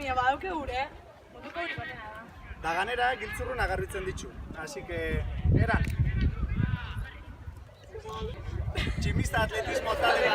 premia badauke gure, munduko hori batena da. Da ganera, giltzurrun agarritzen ditzu. Así que, eran. Tximista atletismo talde